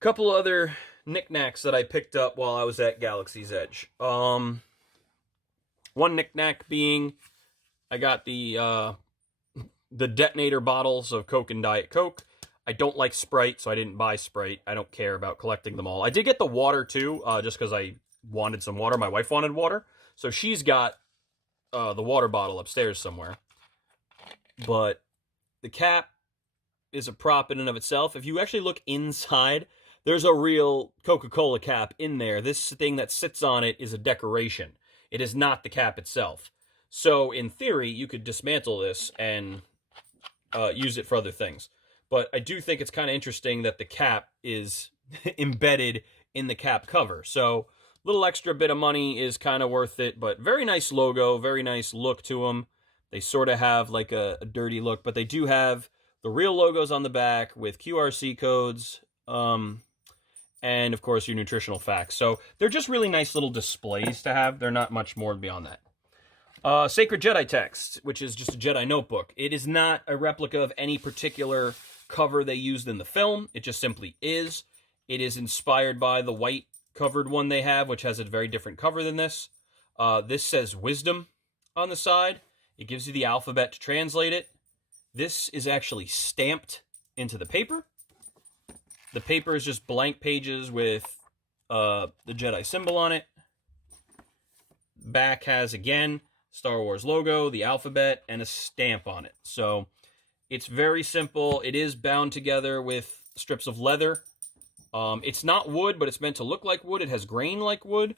Couple other knickknacks that I picked up while I was at Galaxy's Edge. One knickknack being I got the detonator bottles of Coke and Diet Coke. I don't like Sprite, so I didn't buy Sprite. I don't care about collecting them all. I did get the water too, just because I wanted some water. My wife wanted water, so she's got the water bottle upstairs somewhere. But the cap is a prop in and of itself. If you actually look inside, there's a real Coca-Cola cap in there. This thing that sits on it is a decoration. It is not the cap itself. So in theory, you could dismantle this and use it for other things. But I do think it's kind of interesting that the cap is embedded in the cap cover. So a little extra bit of money is kind of worth it. But very nice logo, very nice look to them. They sort of have like a dirty look, but they do have the real logos on the back with QRC codes, and of course your nutritional facts. So they're just really nice little displays to have. They're not much more beyond that. Sacred Jedi Text, which is just a Jedi notebook. It is not a replica of any particular cover they used in the film. It just simply is. It is inspired by the white covered one they have, which has a very different cover than this. This says wisdom on the side. It gives you the alphabet to translate it. This is actually stamped into the paper. The paper is just blank pages with the Jedi symbol on it. Back has, again, Star Wars logo, the alphabet, and a stamp on it. So it's very simple. It is bound together with strips of leather. It's not wood, but it's meant to look like wood. It has grain like wood.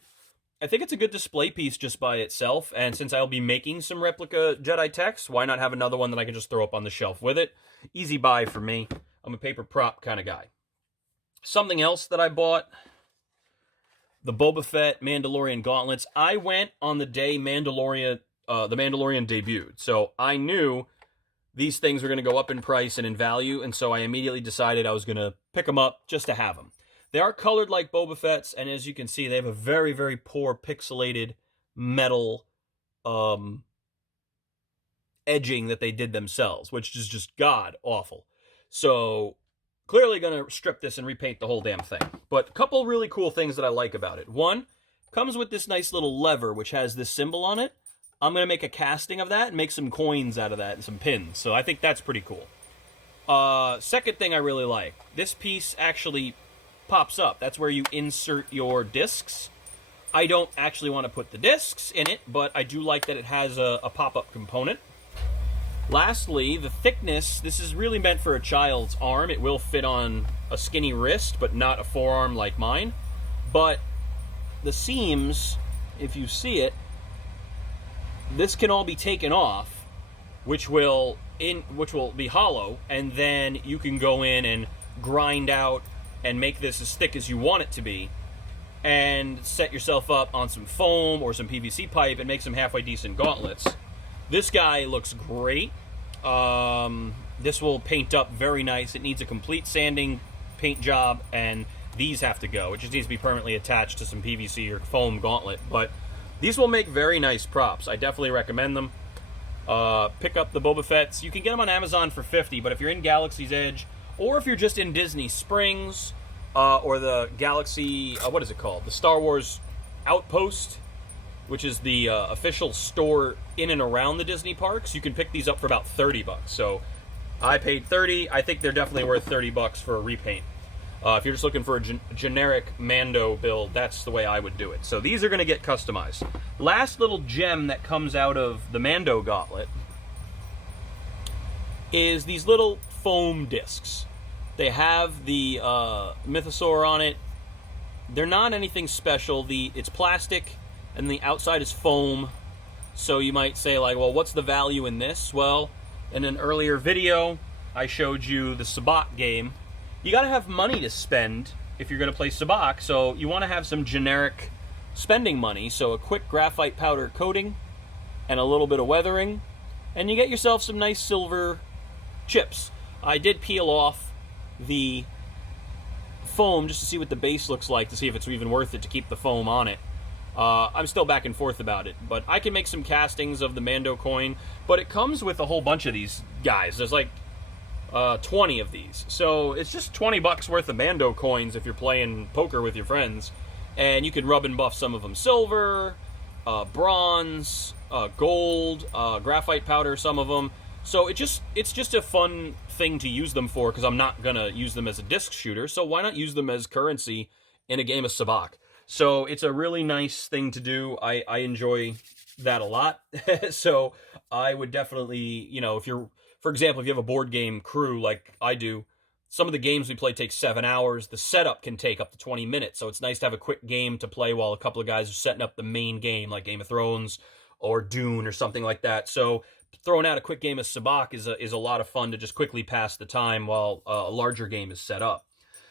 I think it's a good display piece just by itself, and since I'll be making some replica Jedi text, why not have another one that I can just throw up on the shelf with it? Easy buy for me. I'm a paper prop kind of guy. Something else that I bought, the Boba Fett Mandalorian gauntlets. I went on the day the Mandalorian debuted, so I knew these things were going to go up in price and in value, and so I immediately decided I was going to pick them up just to have them. They are colored like Boba Fett's, and as you can see, they have a very, very poor pixelated metal edging that they did themselves, which is just god-awful. So, clearly going to strip this and repaint the whole damn thing. But a couple really cool things that I like about it. One, comes with this nice little lever, which has this symbol on it. I'm going to make a casting of that and make some coins out of that and some pins. So I think that's pretty cool. Second thing I really like, this piece actually pops up. That's where you insert your discs. I don't actually want to put the discs in it, but I do like that it has a pop-up component. Lastly, the thickness. This is really meant for a child's arm. It will fit on a skinny wrist, but not a forearm like mine. But the seams, if you see it, this can all be taken off, which will be hollow, and then you can go in and grind out and make this as thick as you want it to be, and set yourself up on some foam or some PVC pipe and make some halfway decent gauntlets. This guy looks great. This will paint up very nice. It needs a complete sanding paint job, and these have to go. It just needs to be permanently attached to some PVC or foam gauntlet, but these will make very nice props. I definitely recommend them. Pick up the Boba Fett's. You can get them on Amazon for $50, but if you're in Galaxy's Edge, or if you're just in Disney Springs, or the Galaxy, what is it called? The Star Wars Outpost, which is the official store in and around the Disney parks, you can pick these up for about $30. So I paid $30. I think they're definitely worth $30 for a repaint. If you're just looking for a generic Mando build, that's the way I would do it. So these are going to get customized. Last little gem that comes out of the Mando gauntlet is these little foam discs. They have the mythosaur on it. They're not anything special. It's plastic, and the outside is foam. So you might say, like, well, what's the value in this? Well, in an earlier video, I showed you the sabacc game. You got to have money to spend if you're going to play sabacc, so you want to have some generic spending money. So a quick graphite powder coating and a little bit of weathering, and you get yourself some nice silver chips. I did peel off the foam just to see what the base looks like, to see if it's even worth it to keep the foam on it. I'm still back and forth about it, but I can make some castings of the Mando coin, but it comes with a whole bunch of these guys. There's like 20 of these. So it's just 20 bucks worth of Mando coins if you're playing poker with your friends. And you can rub and buff some of them silver, bronze, gold, graphite powder, some of them. So it's just a fun thing to use them for, because I'm not going to use them as a disc shooter. So why not use them as currency in a game of sabacc? So it's a really nice thing to do. I enjoy that a lot. So I would definitely, you know, if you're, for example, if you have a board game crew like I do, some of the games we play take 7 hours. The setup can take up to 20 minutes. So it's nice to have a quick game to play while a couple of guys are setting up the main game, like Game of Thrones or Dune or something like that. So throwing out a quick game of sabacc is a lot of fun to just quickly pass the time while a larger game is set up.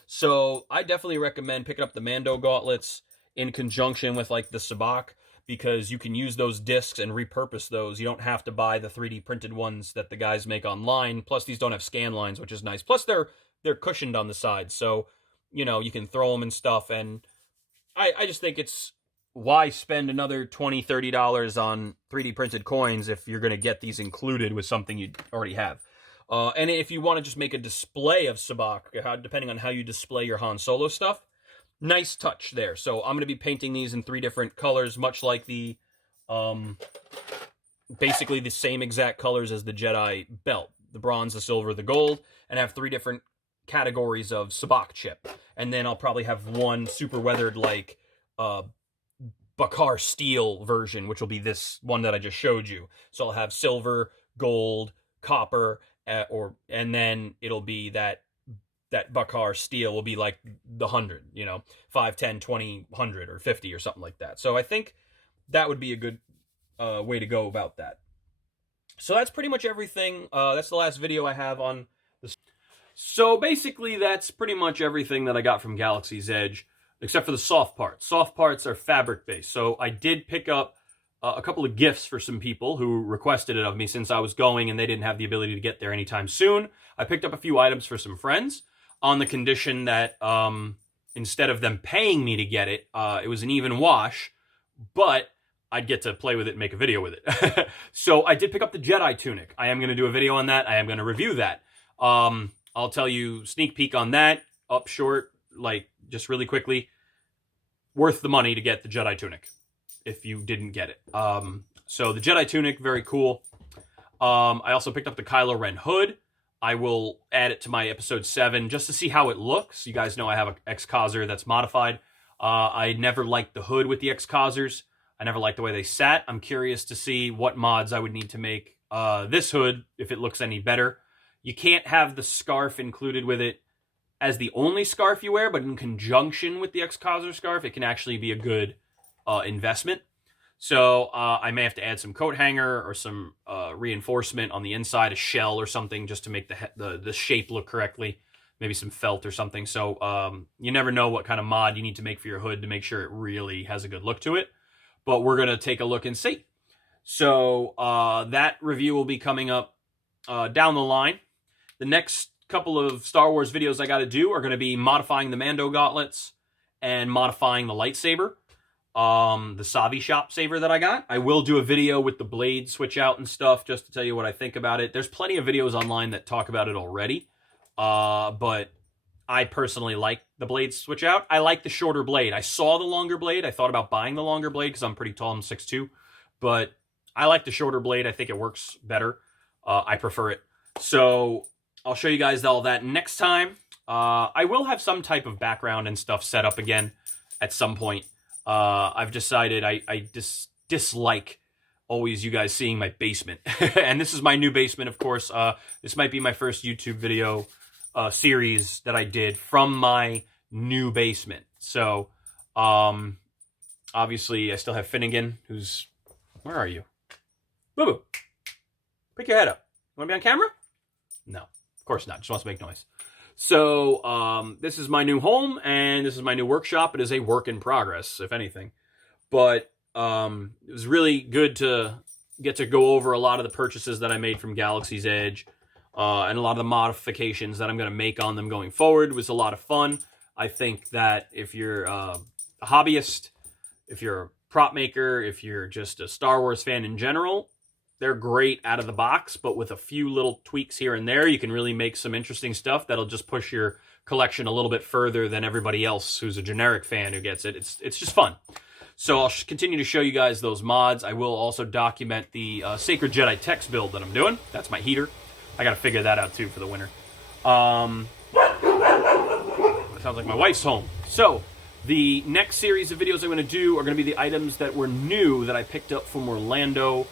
So I definitely recommend picking up the Mando gauntlets in conjunction with like the sabacc, because you can use those discs and repurpose those. You don't have to buy the 3D printed ones that the guys make online. Plus, these don't have scan lines, which is nice. Plus, they're cushioned on the sides, so you know you can throw them and stuff. And I just think it's, why spend another $20-$30 on 3D printed coins if you're going to get these included with something you already have. And if you want to just make a display of sabacc, depending on how you display your Han Solo stuff, nice touch there. So I'm going to be painting these in 3 different colors, much like the, basically the same exact colors as the Jedi belt. The bronze, the silver, the gold, and have 3 different categories of sabacc chip. And then I'll probably have one super weathered, like, Bakar steel version, which will be this one that I just showed you. So I'll have silver, gold, copper, and then it'll be that Bakar steel will be like the 100, you know, 5, 10, 20, 100, or 50 or something like that. So I think that would be a good way to go about that. So that's pretty much everything. That's the last video I have on this. So basically that's pretty much everything that I got from Galaxy's Edge, except for the soft parts. Soft parts are fabric based. So I did pick up a couple of gifts for some people who requested it of me, since I was going and they didn't have the ability to get there anytime soon. I picked up a few items for some friends on the condition that instead of them paying me to get it, it was an even wash, but I'd get to play with it and make a video with it. So I did pick up the Jedi tunic. I am going to do a video on that. I am going to review that. I'll tell you sneak peek on that up short, like just really quickly. Worth the money to get the Jedi tunic if you didn't get it. So the Jedi tunic, very cool. I also picked up the Kylo Ren hood. I will add it to my episode 7 just to see how it looks. You guys know I have an X-Causer that's modified. I never liked the hood with the X-Causers. I never liked the way they sat. I'm curious to see what mods I would need to make this hood, if it looks any better. You can't have the scarf included with it as the only scarf you wear, but in conjunction with the X-Causer scarf, it can actually be a good investment. So I may have to add some coat hanger or some reinforcement on the inside, a shell or something, just to make the shape look correctly. Maybe some felt or something. So you never know what kind of mod you need to make for your hood to make sure it really has a good look to it. But we're going to take a look and see. So that review will be coming up down the line. The next couple of Star Wars videos I got to do are going to be modifying the Mando gauntlets and modifying the lightsaber. The Savi shop saber that I got. I will do a video with the blade switch out and stuff, just to tell you what I think about it. There's plenty of videos online that talk about it already. But I personally like the blade switch out. I like the shorter blade. I saw the longer blade. I thought about buying the longer blade because I'm pretty tall. I'm 6'2". But I like the shorter blade. I think it works better. I prefer it. So I'll show you guys all that next time. I will have some type of background and stuff set up again at some point. I've decided I dislike always you guys seeing my basement. And this is my new basement, of course. This might be my first YouTube video series that I did from my new basement. So, obviously, I still have Finnegan, who's... Where are you? Boo-boo. Pick your head up. You want to be on camera? No, of course not. Just wants to make noise. So, this is my new home, and this is my new workshop. It is a work in progress, if anything. But it was really good to get to go over a lot of the purchases that I made from Galaxy's Edge, and a lot of the modifications that I'm going to make on them going forward. It was a lot of fun. I think that if you're a hobbyist, if you're a prop maker, if you're just a Star Wars fan in general, they're great out of the box, but with a few little tweaks here and there, you can really make some interesting stuff that'll just push your collection a little bit further than everybody else who's a generic fan who gets it. It's just fun. So I'll continue to show you guys those mods. I will also document the Sacred Jedi text build that I'm doing. That's my heater. I got to figure that out too for the winter. It sounds like my wife's home. So the next series of videos I'm going to do are going to be the items that were new that I picked up from Orlando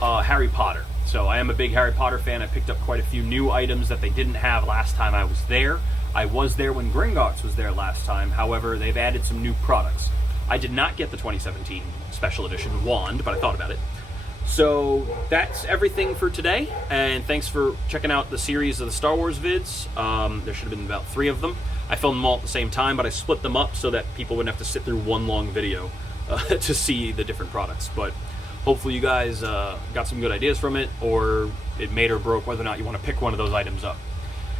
Harry Potter. So I am a big Harry Potter fan. I picked up quite a few new items that they didn't have last time I was there. I was there when Gringotts was there last time. However, they've added some new products. I did not get the 2017 Special Edition wand, but I thought about it. So that's everything for today, and thanks for checking out the series of the Star Wars vids. There should have been about 3 of them. I filmed them all at the same time, but I split them up so that people wouldn't have to sit through one long video to see the different products. But hopefully you guys got some good ideas from it, or it made or broke whether or not you want to pick one of those items up.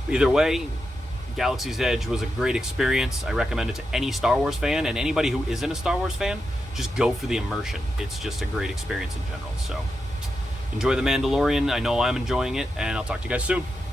Either way, Galaxy's Edge was a great experience. I recommend it to any Star Wars fan, and anybody who isn't a Star Wars fan, just go for the immersion. It's just a great experience in general. So enjoy The Mandalorian. I know I'm enjoying it, and I'll talk to you guys soon.